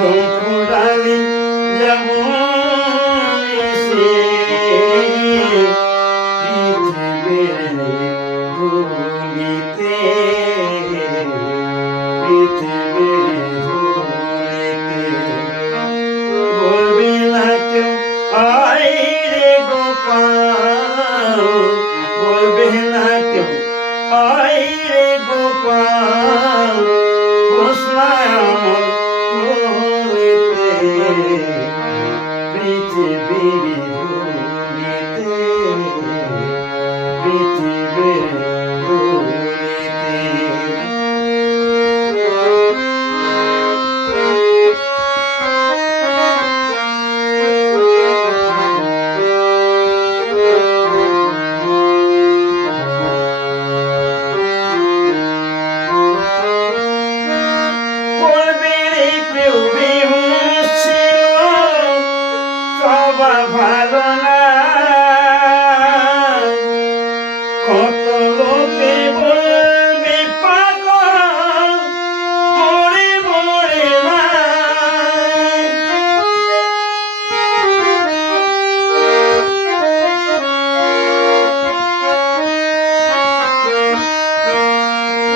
গঙ্কুড়ালি যেমন এসে পৃথিবীর ধুলিতে পৃথিবীর ধুলিতে বলবি না কেউ আয় রে গোপাল, বলবি না কেউ আয় রে গোপাল, বসলায় আমার কোলেতে পৃথিবীর ধুলিতে পৃথিবীর ধুলিতে। ভালো না কত লোকে বলবে পাগল মরে মরে না,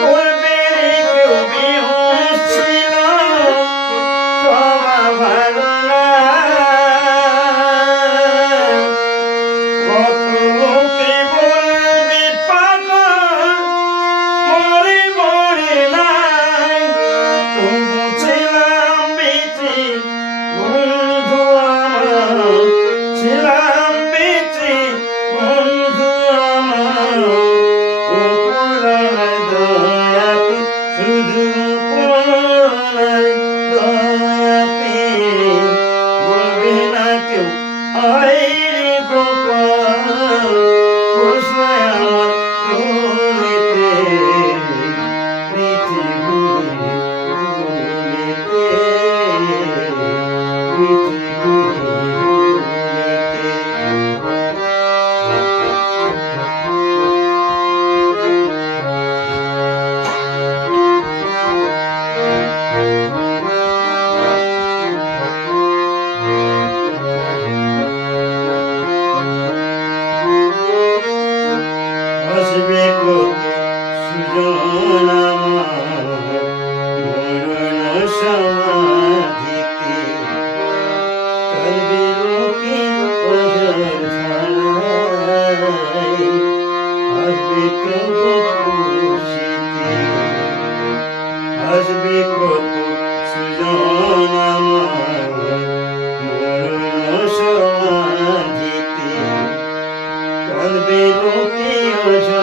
বলবে রে কেউ বেহুশ ছিল সবা ভালো না, ছিলাম বেঁচে বন্ধু আমার উপরায় দয়াতে, শুধু উপরায় দয়াতে বলবে না কেউ আয় রে গোপাল, বসলায় আমার কোলেতে পৃথিবীর ধুলিতে পৃথিবীর আসবে কত সুজন আমার মরণ সমাধিতে, কাঁদবে লোকে অঝর ধারায়, আসবে তব খুশিতে, আসবে কত সুজন আমার মরণ সমাধিতে, কাঁদবে লোকে অঝর